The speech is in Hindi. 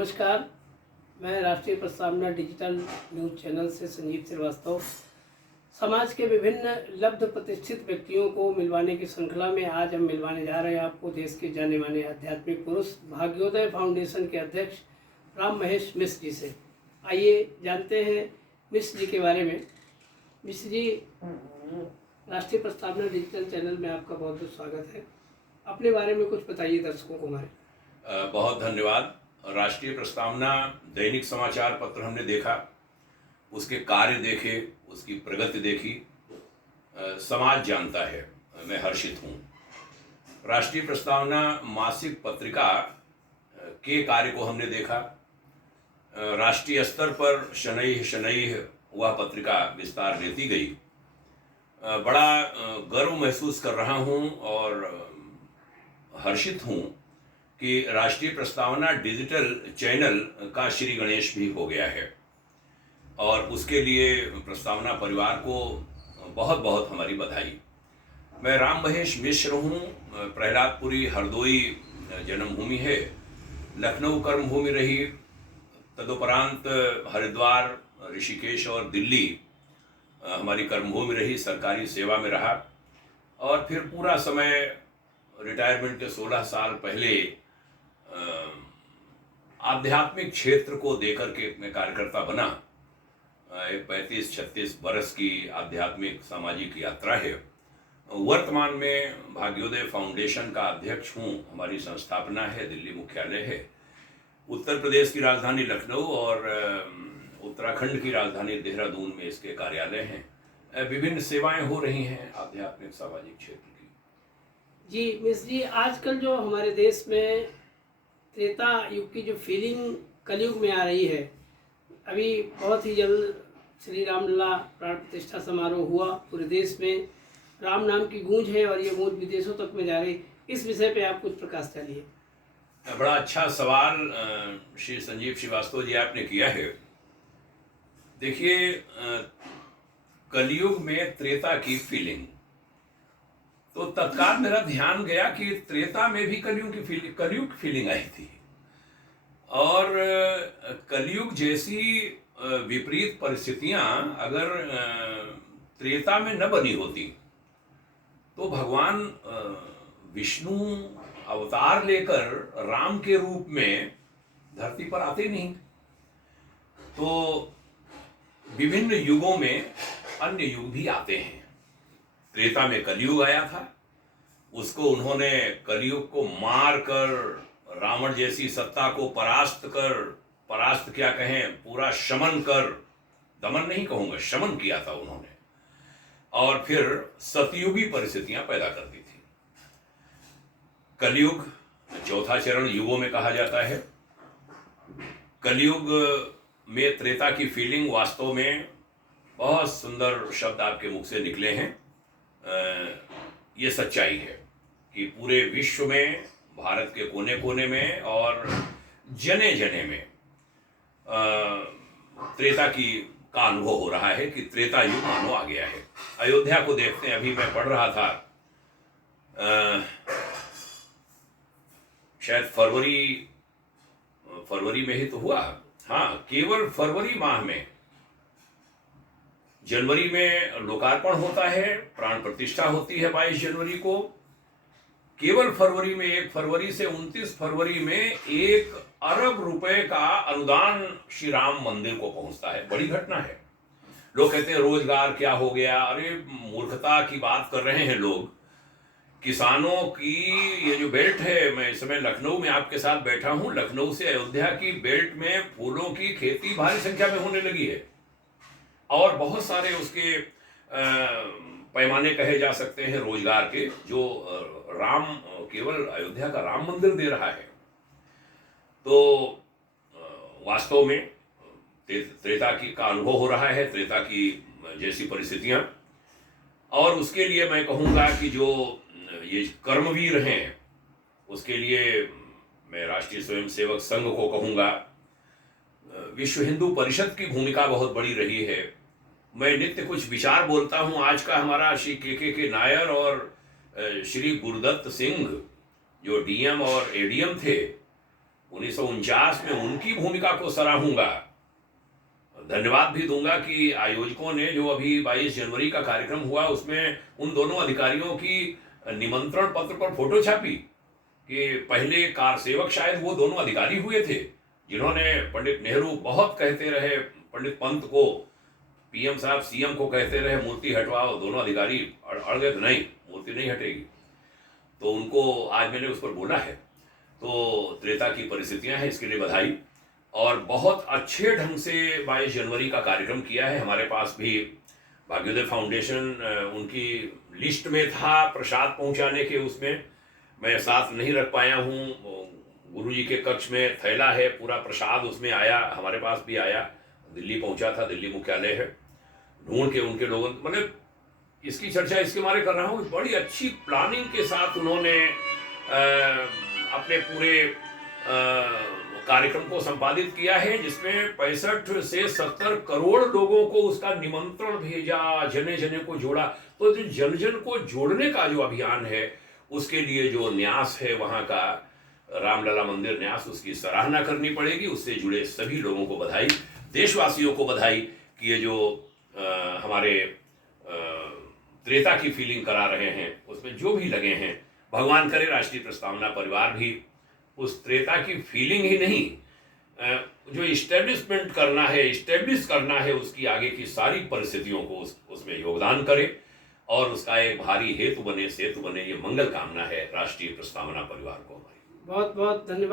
नमस्कार। मैं राष्ट्रीय प्रस्तावना डिजिटल न्यूज़ चैनल से संजीव श्रीवास्तव समाज के विभिन्न लब्ध प्रतिष्ठित व्यक्तियों को मिलवाने की श्रृंखला में आज हम मिलवाने जा रहे हैं आपको देश के जाने माने आध्यात्मिक पुरुष भाग्योदय फाउंडेशन के अध्यक्ष राम महेश मिश्र जी से। आइए जानते हैं मिश्र जी के बारे में। मिश्र जी, राष्ट्रीय प्रस्तावना डिजिटल चैनल में आपका बहुत बहुत स्वागत है। अपने बारे में कुछ बताइए दर्शकों को हमारे। बहुत धन्यवाद। राष्ट्रीय प्रस्तावना दैनिक समाचार पत्र हमने देखा, उसके कार्य देखे, उसकी प्रगति देखी, समाज जानता है, मैं हर्षित हूँ। राष्ट्रीय प्रस्तावना मासिक पत्रिका के कार्य को हमने देखा। राष्ट्रीय स्तर पर शनैः शनैः वह पत्रिका विस्तार लेती गई। बड़ा गर्व महसूस कर रहा हूँ और हर्षित हूँ कि राष्ट्रीय प्रस्तावना डिजिटल चैनल का श्री गणेश भी हो गया है और उसके लिए प्रस्तावना परिवार को बहुत बहुत हमारी बधाई। मैं राम महेश मिश्र हूँ। प्रहलादपुरी हरदोई जन्मभूमि है, लखनऊ कर्मभूमि रही, तदुपरांत हरिद्वार, ऋषिकेश और दिल्ली हमारी कर्मभूमि रही। सरकारी सेवा में रहा और फिर पूरा समय रिटायरमेंट के 16 साल पहले आध्यात्मिक क्षेत्र को देकर के मैं कार्यकर्ता बना। 35-36 बरस की आध्यात्मिक सामाजिक यात्रा है। वर्तमान में भाग्योदय फाउंडेशन का अध्यक्ष हूँ। हमारी संस्थापना है, दिल्ली मुख्यालय है, उत्तर प्रदेश की राजधानी लखनऊ और उत्तराखंड की राजधानी देहरादून में इसके कार्यालय हैं। विभिन्न सेवाएं हो रही हैं आध्यात्मिक सामाजिक क्षेत्र की। जी मिश्र जी, आजकल जो हमारे देश में त्रेता युग की जो फीलिंग कलयुग में आ रही है, अभी बहुत ही जल्द श्री रामलला प्राण प्रतिष्ठा समारोह हुआ। पूरे देश में राम नाम की गूंज है और ये गूंज विदेशों तक में जा रही। इस विषय पे आप कुछ प्रकाश डालिए। बड़ा अच्छा सवाल श्री संजीव श्रीवास्तव जी आपने किया है। देखिए, कलयुग में त्रेता की फीलिंग, तो तत्काल मेरा ध्यान गया कि त्रेता में भी कलयुग की फीलिंग आई थी और कलयुग जैसी विपरीत परिस्थितियां अगर त्रेता में न बनी होती तो भगवान विष्णु अवतार लेकर राम के रूप में धरती पर आते नहीं। तो विभिन्न युगों में अन्य युग भी आते हैं। त्रेता में कलयुग आया था, उसको उन्होंने कलयुग को मार कर रावण जैसी सत्ता को परास्त क्या कहें, पूरा शमन कर, दमन नहीं कहूंगा, शमन किया था उन्होंने और फिर सतयुगी परिस्थितियां पैदा कर दी थी। कलयुग चौथा चरण युगों में कहा जाता है। कलयुग में त्रेता की फीलिंग वास्तव में बहुत सुंदर शब्द आपके मुख से निकले हैं। ये सच्चाई है कि पूरे विश्व में, भारत के कोने कोने में और जने जने में त्रेता का अनुभव हो रहा है कि त्रेता युग मानो आ गया है। अयोध्या को देखते हैं। अभी मैं पढ़ रहा था, शायद फरवरी में ही तो हुआ। हाँ, केवल फरवरी माह में, जनवरी में लोकार्पण होता है, प्राण प्रतिष्ठा होती है 22 जनवरी को। केवल फरवरी में, 1 फरवरी से 29 फरवरी में 1 अरब रुपए का अनुदान श्री राम मंदिर को पहुंचता है। बड़ी घटना है। लोग कहते हैं रोजगार क्या हो गया। अरे मूर्खता की बात कर रहे हैं लोग। किसानों की ये जो बेल्ट है, मैं इस समय लखनऊ में आपके साथ बैठा हूं, लखनऊ से अयोध्या की बेल्ट में फूलों की खेती भारी संख्या में होने लगी है और बहुत सारे उसके पैमाने कहे जा सकते हैं रोजगार के, जो राम, केवल अयोध्या का राम मंदिर दे रहा है। तो वास्तव में त्रेता का अनुभव हो रहा है, त्रेता की जैसी परिस्थितियां। और उसके लिए मैं कहूँगा कि जो ये कर्मवीर हैं, उसके लिए मैं राष्ट्रीय स्वयंसेवक संघ को कहूँगा, विश्व हिंदू परिषद की भूमिका बहुत बड़ी रही है। मैं नित्य कुछ विचार बोलता हूँ। आज का हमारा श्री के नायर और श्री गुरुदत्त सिंह जो डीएम और एडीएम थे, 1949 में उनकी भूमिका को सराहूंगा। धन्यवाद भी दूंगा कि आयोजकों ने जो अभी 22 जनवरी का कार्यक्रम हुआ उसमें उन दोनों अधिकारियों की निमंत्रण पत्र पर फोटो छापी कि पहले कार सेवक शायद वो दोनों अधिकारी हुए थे जिन्होंने पंडित नेहरू बहुत कहते रहे, पंडित पंत को, पीएम साहब सीएम को कहते रहे मूर्ति हटवाओ, दोनों अधिकारी अड़ गए तो नहीं, मूर्ति नहीं हटेगी। तो उनको आज मैंने उस पर बोला है। तो त्रेता की परिस्थितियां हैं, इसके लिए बधाई। और बहुत अच्छे ढंग से 22 जनवरी का कार्यक्रम किया है। हमारे पास भी भाग्योदय फाउंडेशन उनकी लिस्ट में था प्रसाद पहुंचाने के, उसमें मैं साथ नहीं रख पाया हूं। गुरुजी के कक्ष में थैला है, पूरा प्रसाद उसमें आया, हमारे पास भी आया, दिल्ली पहुंचा था, दिल्ली मुख्यालय है, ढूंढ के उनके लोगों, मतलब इसकी चर्चा इसके बारे कर रहा हूँ। बड़ी अच्छी प्लानिंग के साथ उन्होंने अपने पूरे कार्यक्रम को संपादित किया है, जिसमें 65 से 70 करोड़ लोगों को उसका निमंत्रण भेजा, जने जने को जोड़ा। तो जो जन जन को जोड़ने का जो अभियान है उसके लिए जो न्यास है वहाँ का रामलला मंदिर न्यास, उसकी सराहना करनी पड़ेगी। उससे जुड़े सभी लोगों को बधाई, देशवासियों को बधाई कि ये जो हमारे त्रेता की फीलिंग करा रहे हैं उसमें जो भी लगे हैं, भगवान करे राष्ट्रीय प्रस्तावना परिवार भी उस त्रेता की फीलिंग ही नहीं, जो इस्टेब्लिशमेंट करना है, इस्टेब्लिश करना है, उसकी आगे की सारी परिस्थितियों को उसमें योगदान करे और उसका एक भारी हेतु बने, सेतु बने। ये मंगल कामना है राष्ट्रीय प्रस्तावना परिवार को हमारी। बहुत बहुत धन्यवाद।